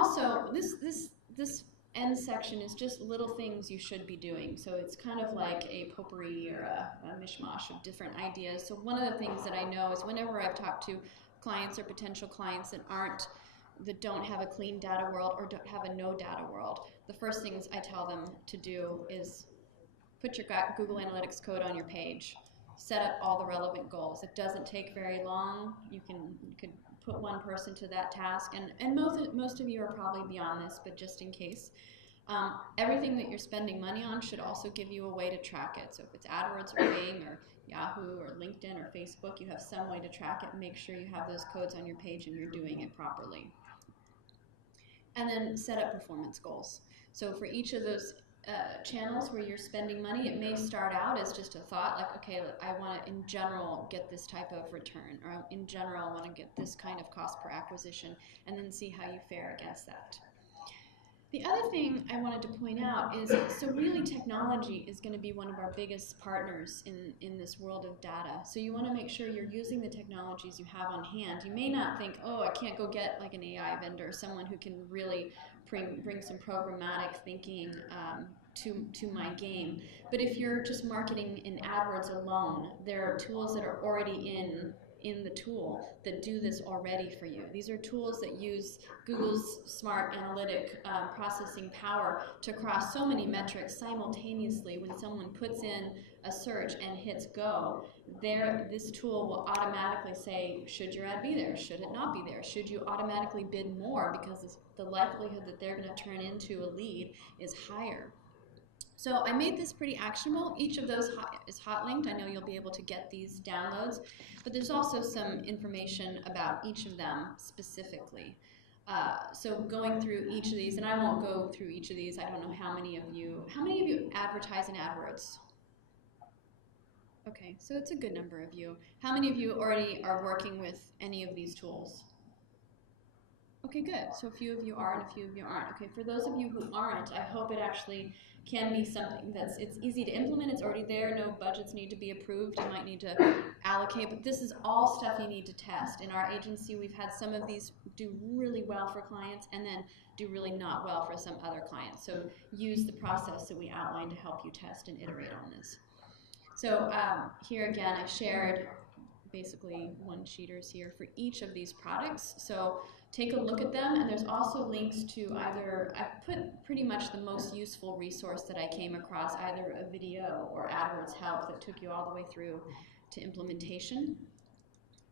also, this end section is just little things you should be doing. So it's kind of like a potpourri or a mishmash of different ideas. So one of the things that I know is whenever I've talked to clients or potential clients that don't have a clean data world or don't have a no data world, the first things I tell them to do is put your Google Analytics code on your page, set up all the relevant goals. It doesn't take very long. You could put one person to that task, and most of you are probably beyond this, but just in case. Everything that you're spending money on should also give you a way to track it. So if it's AdWords or Bing or Yahoo or LinkedIn or Facebook, you have some way to track it and make sure you have those codes on your page and you're doing it properly. And then set up performance goals. So for each of those channels where you're spending money, it may start out as just a thought, like, okay, I want to in general get this type of return, or in general I want to get this kind of cost per acquisition, and then see how you fare against that. The other thing I wanted to point out is, so really technology is going to be one of our biggest partners in this world of data. So you want to make sure you're using the technologies you have on hand. You may not think, oh, I can't go get like an AI vendor, someone who can really bring some programmatic thinking to my game. But if you're just marketing in AdWords alone, there are tools that are already in the tool that do this already for you. These are tools that use Google's smart analytic processing power to cross so many metrics simultaneously. When someone puts in a search and hits go, this tool will automatically say, should your ad be there? Should it not be there? Should you automatically bid more because the likelihood that they're going to turn into a lead is higher. So I made this pretty actionable. Each of those is hot linked. I know you'll be able to get these downloads, but there's also some information about each of them specifically. So going through each of these, and I won't go through each of these. I don't know how many of you advertise in AdWords? Okay, so it's a good number of you. How many of you already are working with any of these tools? Okay, good. So a few of you are and a few of you aren't. Okay, for those of you who aren't, I hope it actually can be something it's easy to implement. It's already there. No budgets need to be approved. You might need to allocate, but this is all stuff you need to test. In our agency, we've had some of these do really well for clients and then do really not well for some other clients. So use the process that we outlined to help you test and iterate on this. So here again, I shared basically one-sheeters here for each of these products. So take a look at them, and there's also links to either, I've put pretty much the most useful resource that I came across, either a video or AdWords help that took you all the way through to implementation.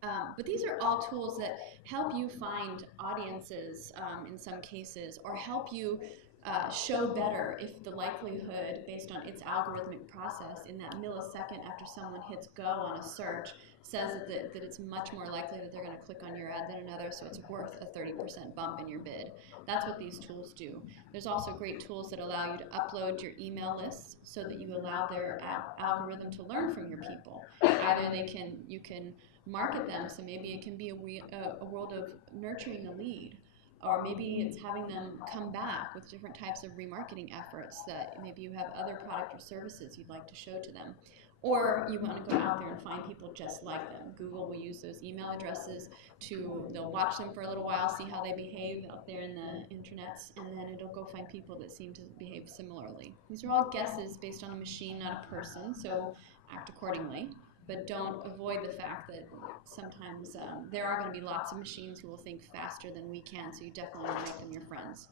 But these are all tools that help you find audiences in some cases, or help you show better if the likelihood, based on its algorithmic process, in that millisecond after someone hits go on a search, says that it's much more likely that they're going to click on your ad than another, so it's worth a 30% bump in your bid. That's what these tools do. There's also great tools that allow you to upload your email lists so that you allow their algorithm to learn from your people. Either you can market them, so maybe it can be a world of nurturing a lead, or maybe it's having them come back with different types of remarketing efforts that maybe you have other product or services you'd like to show to them. Or you want to go out there and find people just like them. Google will use those email addresses they'll watch them for a little while, see how they behave out there in the intranets, and then it'll go find people that seem to behave similarly. These are all guesses based on a machine, not a person, so act accordingly. But don't avoid the fact that sometimes there are going to be lots of machines who will think faster than we can, so you definitely want to make them your friends.